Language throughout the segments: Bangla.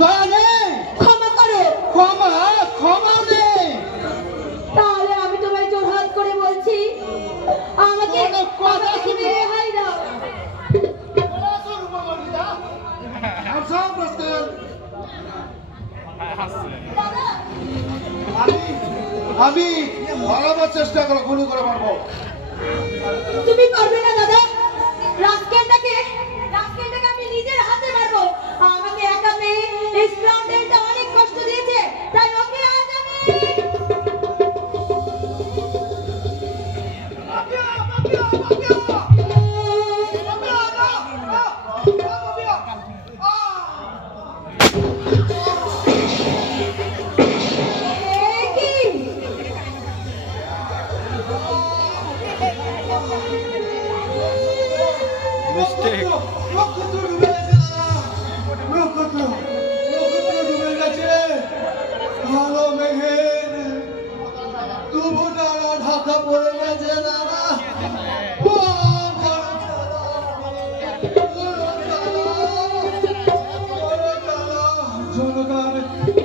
দয়া নেই, ক্ষমা করো। ক্ষমা ক্ষমা নেই। তাহলে আমি তোমায় জোরহাত করে বলছি, আমাকে তুমি রেহাই দাও। আমি মারাবার চেষ্টা করো, গুলি করে মারবো। তুমি করবে না দাদা, রাস্কেলটাকে আমি নিজের হাতে মারবো। আমাকে একা পেয়ে এই স্কাউন্ডেলটা অনেক কষ্ট দিয়েছে, তাই ওকে আজ আমি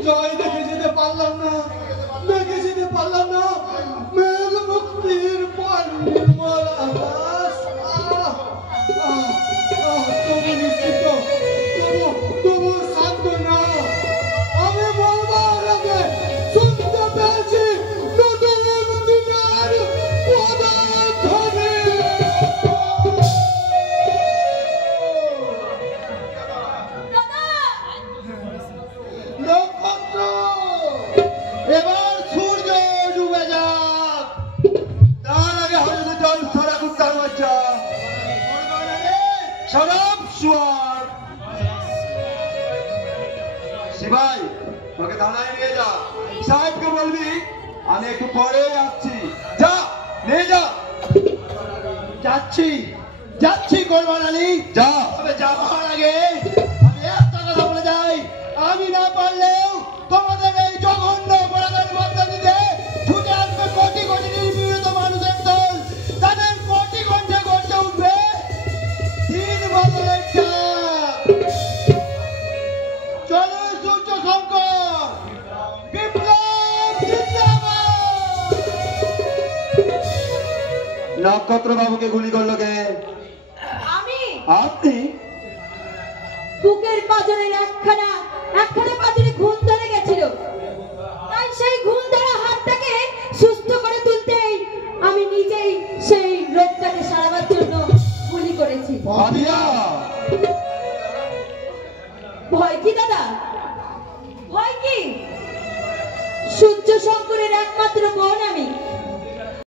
জয় দেখে যেতে পারলাম না, দেখে যেতে পারলাম না। মেঘ মুক্তির পর নির্মল আকাশ। তবু নিশ্চিত, তবু শান্ত না। আমি বলবার আগে শুনতে পেয়েছি নতুন দিনের পদধ্বনি। নক্ষত্র, এবার সূর্য ডুবে যাক, তার আগে হয়তো জল ছড়া কুত্তার বাচ্চা সরব সুয়ার। শিবাই, তোকে থানায় নিয়ে যা, সাহেবকে বলবি আমি একটু পরে আসছি। যা, নিয়ে যা। যাচ্ছি যাচ্ছি গোলমাল আলী, যা। তবে যাবার আগে আমি একটা কথা বলে যাই, আমি না পারলেও তোমাদের এই জঘন্য অপরাধের বদলা দিতে ছুটে আসবে কোটি কোটি নির্বিরত মানুষের দল। তাদের কোটি কণ্ঠে গর্জে উঠবে দিন বদলের ডাক। চলো সূর্য শঙ্কর, বিপ্লব জিন্দাবাদ। নক্ষত্র বাবুকে গুলি করলো কে? আমি। আপনি? বুকের পাঁজরের একখানা পাঁজরে ঘুম ধরে গেছিল, তাই সেই ঘুম ধরা হাতটাকে সুস্থ করে তুলতেই আমি নিজেই সেই রোগটাকে সারাবার জন্য গুলি করেছি। ভয় কি দাদা, ভয় কি?